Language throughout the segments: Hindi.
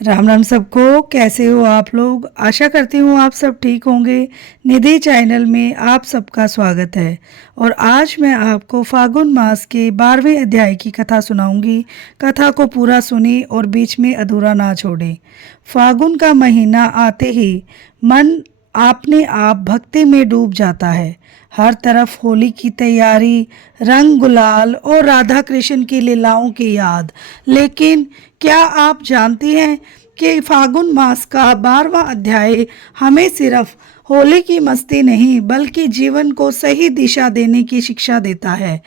राम राम सबको। कैसे हो आप लोग? आशा करती हूँ आप सब ठीक होंगे। निधि चैनल में आप सबका स्वागत है। और आज मैं आपको फागुन मास के 12वें अध्याय की कथा सुनाऊंगी। कथा को पूरा सुने और बीच में अधूरा ना छोड़ें। फागुन का महीना आते ही मन अपने आप भक्ति में डूब जाता है। हर तरफ होली की तैयारी, रंग गुलाल और राधा कृष्ण की लीलाओं की याद। लेकिन क्या आप जानती हैं कि फागुन मास का 12वां अध्याय हमें सिर्फ होली की मस्ती नहीं बल्कि जीवन को सही दिशा देने की शिक्षा देता है।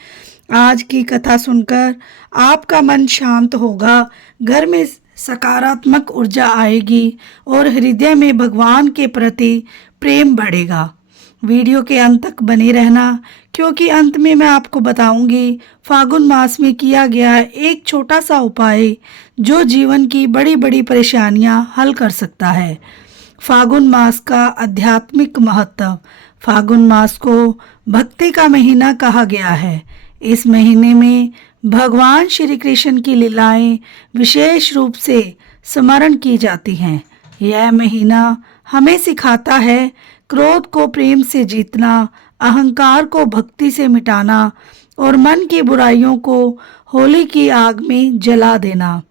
आज की कथा सुनकर आपका मन शांत होगा, घर में सकारात्मक ऊर्जा आएगी और हृदय में भगवान के प्रति प्रेम बढ़ेगा। वीडियो के अंत तक बने रहना, क्योंकि अंत में मैं आपको बताऊंगी फागुन मास में किया गया एक छोटा सा उपाय जो जीवन की बड़ी बड़ी परेशानियां हल कर सकता है। फागुन मास का आध्यात्मिक महत्व। फागुन मास को भक्ति का महीना कहा गया है। इस महीने में भगवान श्री कृष्ण की लीलाएं विशेष रूप से स्मरण की जाती हैं। यह महीना हमें सिखाता है क्रोध को प्रेम से जीतना, अहंकार को भक्ति से मिटाना और मन की बुराइयों को होली की आग में जला देना।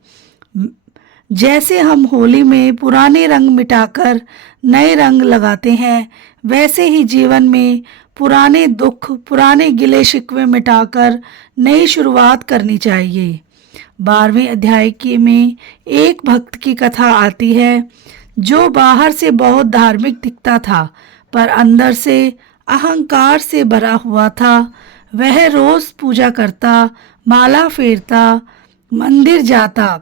जैसे हम होली में पुराने रंग मिटाकर नए रंग लगाते हैं, वैसे ही जीवन में पुराने दुख, पुराने गिले शिकवे मिटाकर नई शुरुआत करनी चाहिए। 12वें अध्याय की में एक भक्त की कथा आती है जो बाहर से बहुत धार्मिक दिखता था पर अंदर से अहंकार से भरा हुआ था। वह रोज पूजा करता, माला फेरता, मंदिर जाता,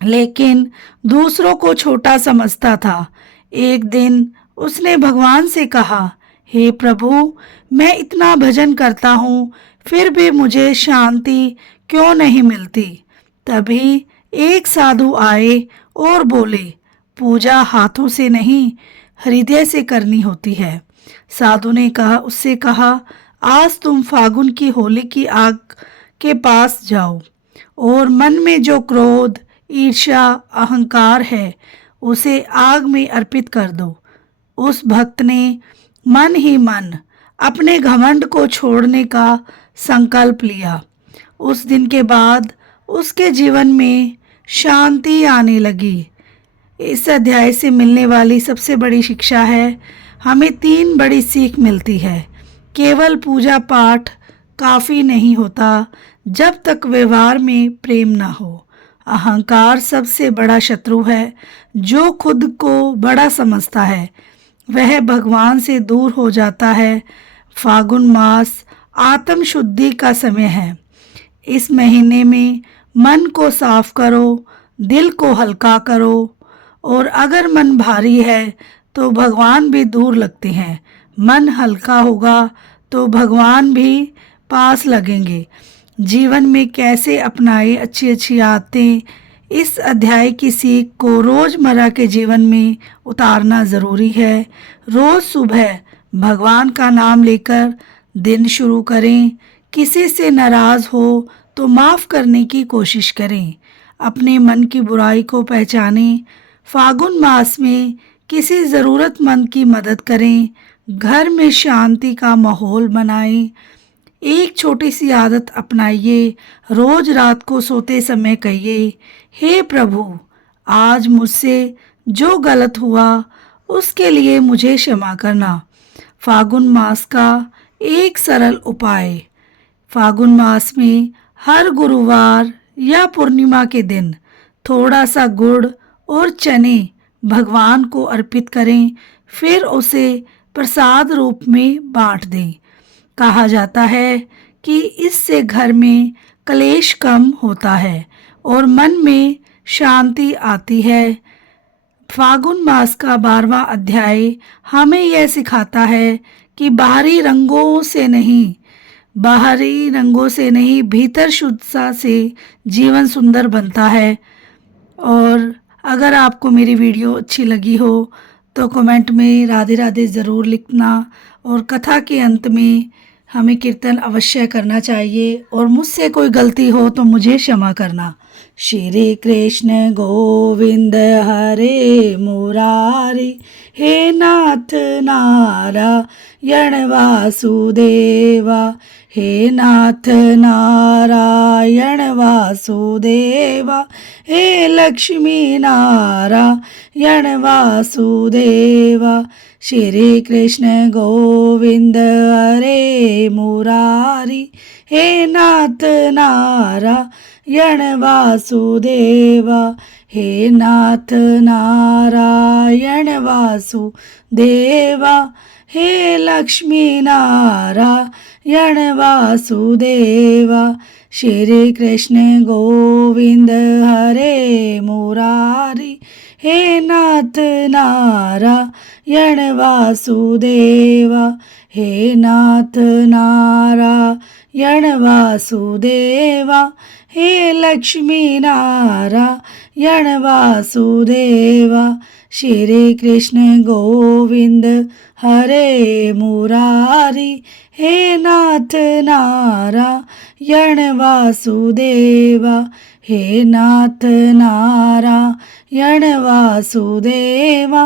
लेकिन दूसरों को छोटा समझता था। एक दिन उसने भगवान से कहा, हे प्रभु, मैं इतना भजन करता हूँ फिर भी मुझे शांति क्यों नहीं मिलती। तभी एक साधु आए और बोले, पूजा हाथों से नहीं हृदय से करनी होती है। साधु ने उससे कहा, आज तुम फागुन की होली की आग के पास जाओ और मन में जो क्रोध, ईर्ष्या, अहंकार है उसे आग में अर्पित कर दो। उस भक्त ने मन ही मन अपने घमंड को छोड़ने का संकल्प लिया। उस दिन के बाद उसके जीवन में शांति आने लगी। इस अध्याय से मिलने वाली सबसे बड़ी शिक्षा है, हमें 3 बड़ी सीख मिलती है। केवल पूजा पाठ काफ़ी नहीं होता जब तक व्यवहार में प्रेम ना हो। अहंकार सबसे बड़ा शत्रु है। जो खुद को बड़ा समझता है वह भगवान से दूर हो जाता है। फागुन मास आत्म शुद्धि का समय है। इस महीने में मन को साफ करो, दिल को हल्का करो, और अगर मन भारी है तो भगवान भी दूर लगते हैं। मन हल्का होगा तो भगवान भी पास लगेंगे। जीवन में कैसे अपनाए अच्छी अच्छी आदतें, इस अध्याय की सीख को रोज़मर्रा के जीवन में उतारना ज़रूरी है। रोज़ सुबह भगवान का नाम लेकर दिन शुरू करें। किसी से नाराज़ हो तो माफ़ करने की कोशिश करें। अपने मन की बुराई को पहचानें। फागुन मास में किसी ज़रूरतमंद की मदद करें। घर में शांति का माहौल बनाएं। एक छोटी सी आदत अपनाइए। रोज रात को सोते समय कहिए, हे प्रभु, आज मुझसे जो गलत हुआ उसके लिए मुझे क्षमा करना। फागुन मास का एक सरल उपाय। फागुन मास में हर गुरुवार या पूर्णिमा के दिन थोड़ा सा गुड़ और चने भगवान को अर्पित करें, फिर उसे प्रसाद रूप में बांट दें। कहा जाता है कि इससे घर में क्लेश कम होता है और मन में शांति आती है। फागुन मास का 12वां अध्याय हमें यह सिखाता है कि बाहरी रंगों से नहीं भीतर शुद्धता से जीवन सुंदर बनता है। और अगर आपको मेरी वीडियो अच्छी लगी हो तो कमेंट में राधे राधे ज़रूर लिखना और कथा के अंत में हमें कीर्तन अवश्य करना चाहिए और मुझसे कोई गलती हो तो मुझे क्षमा करना। श्री कृष्ण गोविंद हरे मुरारी, हे नाथ नारायण वासुदेवा, हे नाथ नारायण वासुदेवा, हे लक्ष्मी नारायण वासुदेवा। श्री कृष्ण गोविंद हरे मुरारी, हे नाथ नारायण वासुदेवा, हे नाथ नारायण वासुदेवा, हे लक्ष्मी नारायण वासुदेवा। श्री कृष्ण गोविंद हरे मुरारी, हे नाथ नारायण वासुदेवा, हे नाथ नारायण वासुदेवा, हे लक्ष्मी नारायण वासुदेवा। श्री कृष्ण गोविंद हरे मुरारी, हे नाथ नारायण वासुदेवा, हे नाथ नारायण वासुदेवा,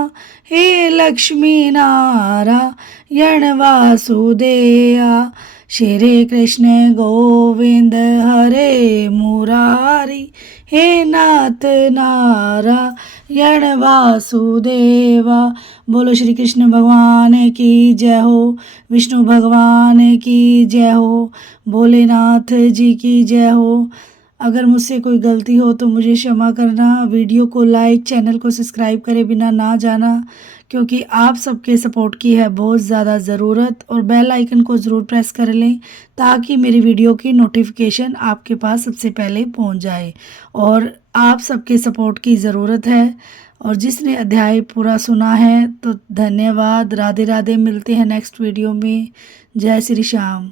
हे लक्ष्मी नारायण वासुदेवा। श्री कृष्ण गोविंद हरे मुरारी, हे नाथ नारायण वासुदेवा। बोलो श्री कृष्ण भगवान की जय हो, विष्णु भगवान की जय हो, भोलेनाथ जी की जय हो। अगर मुझसे कोई गलती हो तो मुझे क्षमा करना। वीडियो को लाइक, चैनल को सब्सक्राइब करे बिना ना जाना, क्योंकि आप सबके सपोर्ट की है बहुत ज़्यादा ज़रूरत। और बेल आइकन को ज़रूर प्रेस कर लें ताकि मेरी वीडियो की नोटिफिकेशन आपके पास सबसे पहले पहुंच जाए। और आप सबके सपोर्ट की ज़रूरत है। और जिसने अध्याय पूरा सुना है तो धन्यवाद। राधे राधे। मिलते हैं नेक्स्ट वीडियो में। जय श्री श्याम।